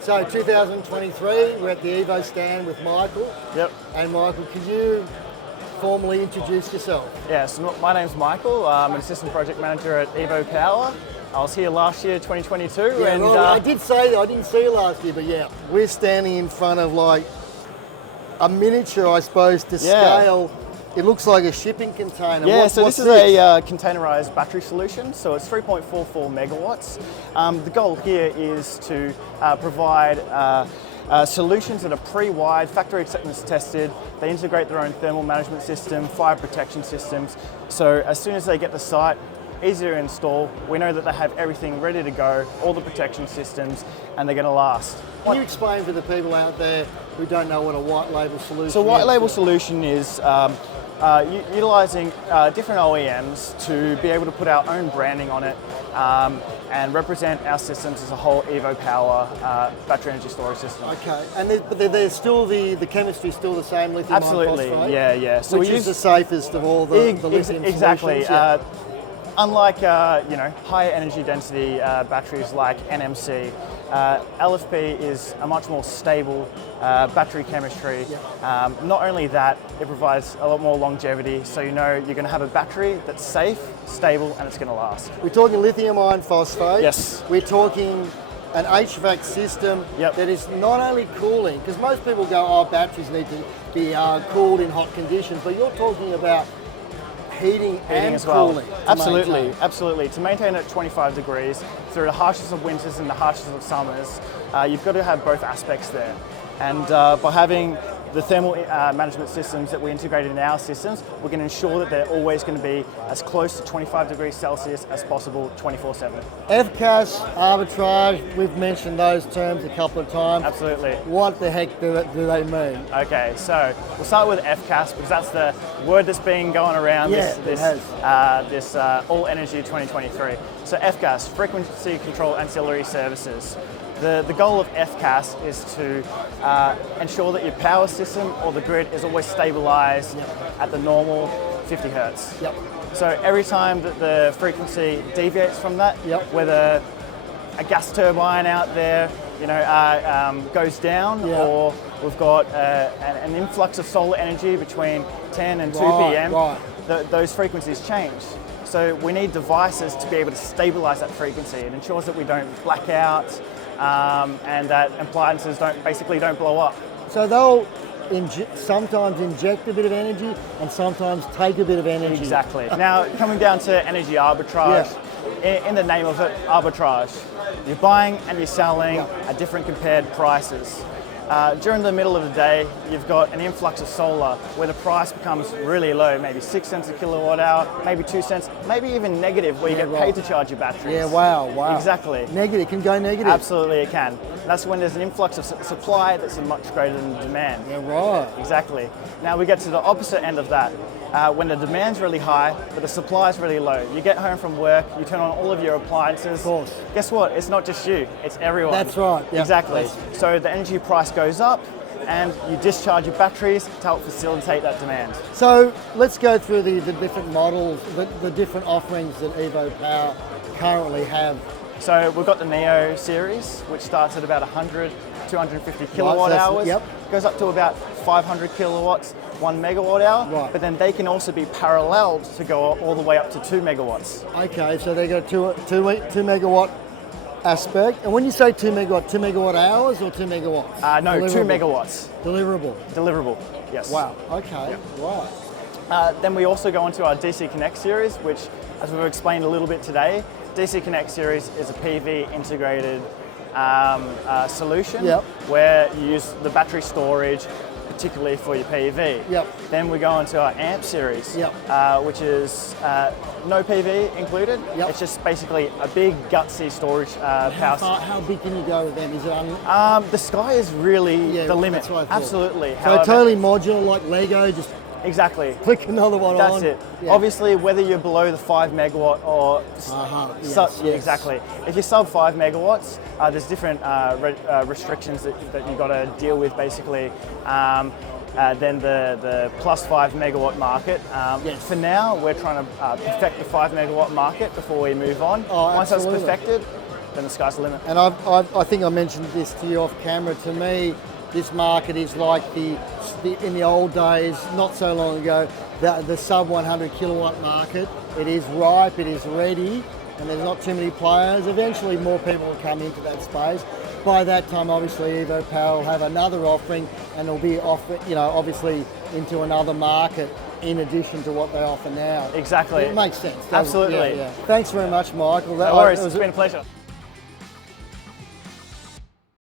So 2023, we're at the EVO stand with Michael. Yep. And Michael, could you formally introduce yourself? Yeah, so my name's Michael. I'm an assistant project manager at EVO Power. I was here last year, 2022. Yeah, and well, I did say that. I didn't see you last year, but yeah. We're standing in front of like a miniature, I suppose, to scale. It looks like a shipping container. Yeah, so this is a containerized battery solution. So it's 3.44 megawatts. The goal here is to provide solutions that are pre-wired, factory acceptance tested. They integrate their own thermal management system, fire protection systems. So as soon as they get to site, easy to install. We know that they have everything ready to go, all the protection systems, and they're going to last. Can you explain for the people out there who don't know what a white label solution is? So white label solution is utilising different OEMs to be able to put our own branding on it and represent our systems as a whole EVO Power battery energy storage system. Okay, and but there's still the chemistry is still the same, lithium ion Absolutely, phosphate? yeah. So which is the safest of all the lithium exactly. solutions? Unlike higher energy density batteries like NMC, LFP is a much more stable battery chemistry. Not only that, it provides a lot more longevity, so you know you're going to have a battery that's safe, stable, and it's going to last. We're talking lithium ion phosphate. Yes. We're talking an HVAC system that is not only cooling, because most people go, oh, batteries need to be cooled in hot conditions, but you're talking about heating and as well. cooling. Absolutely. To maintain it at 25 degrees through the harshest of winters and the harshest of summers, you've got to have both aspects there. And by having the thermal management systems that we integrated in our systems, we're going to ensure that they're always going to be as close to 25 degrees Celsius as possible, 24/7. FCAS, arbitrage, we've mentioned those terms a couple of times. Absolutely. What the heck do they mean? Okay, so we'll start with FCAS because that's the word that's been going around this All Energy 2023. So FCAS, Frequency Control Ancillary Services. The goal of FCAS is to ensure that your power system or the grid is always stabilized at the normal 50 hertz. Yep. So every time that the frequency deviates from that, whether a gas turbine out there goes down, or we've got an influx of solar energy between 10 and 2 p.m., those frequencies change. So we need devices to be able to stabilize that frequency. It ensures that we don't black out, and that appliances don't blow up. So they'll sometimes inject a bit of energy and sometimes take a bit of energy. Exactly. Now, coming down to energy arbitrage, in the name of it, arbitrage. You're buying and you're selling at different compared prices. During the middle of the day, you've got an influx of solar where the price becomes really low, maybe 6 cents a kilowatt hour, maybe 2 cents, maybe even negative where you get paid to charge your batteries. Yeah, wow. Exactly. Negative, can go negative. Absolutely it can. And that's when there's an influx of supply that's much greater than the demand. Yeah, right. Exactly. Now we get to the opposite end of that. When the demand's really high, but the supply's really low. You get home from work, you turn on all of your appliances. Of course. Guess what? It's not just you, it's everyone. That's right. Yep. Exactly. So the energy price goes up and you discharge your batteries to help facilitate that demand. So let's go through the different models, the different offerings that EVO Power currently have. So we've got the Neo series, which starts at about 100, 250 kilowatt hours. Goes up to about 500 kilowatts, 1 megawatt hour. Right. But then they can also be paralleled to go all the way up to 2 megawatts. Okay, so they got two megawatt aspect. And when you say 2 megawatt hours or 2 megawatts? No, 2 megawatts. Deliverable, yes. Wow, okay, right. Then we also go into our DC Connect series, which, as we've explained a little bit today, DC Connect series is a PV integrated solution where you use the battery storage, particularly for your PV. Then we go into our AMP series, which is no PV included. It's just basically a big gutsy storage power. How big can you go with them? Is it the sky is really the limit. That's what I thought. Absolutely. So totally modular, like Lego, just exactly. Click another one on. That's it. Obviously, whether you're below the 5 megawatt or exactly. If you're sub 5 megawatts, there's different restrictions that you've got to deal with, basically. Then the plus 5 megawatt market. For now, we're trying to perfect the 5 megawatt market before we move on. Once that's perfected, then the sky's the limit. And I think I mentioned this to you off camera. To me, this market is like the in the old days, not so long ago, the sub 100 kilowatt market. It is ripe, it is ready, and there's not too many players. Eventually more people will come into that space. By that time, obviously, EVO Power will have another offering, and it'll be obviously into another market in addition to what they offer now. Exactly. It makes sense. Absolutely. Yeah. Thanks very much, Michael. No worries, it's been a pleasure.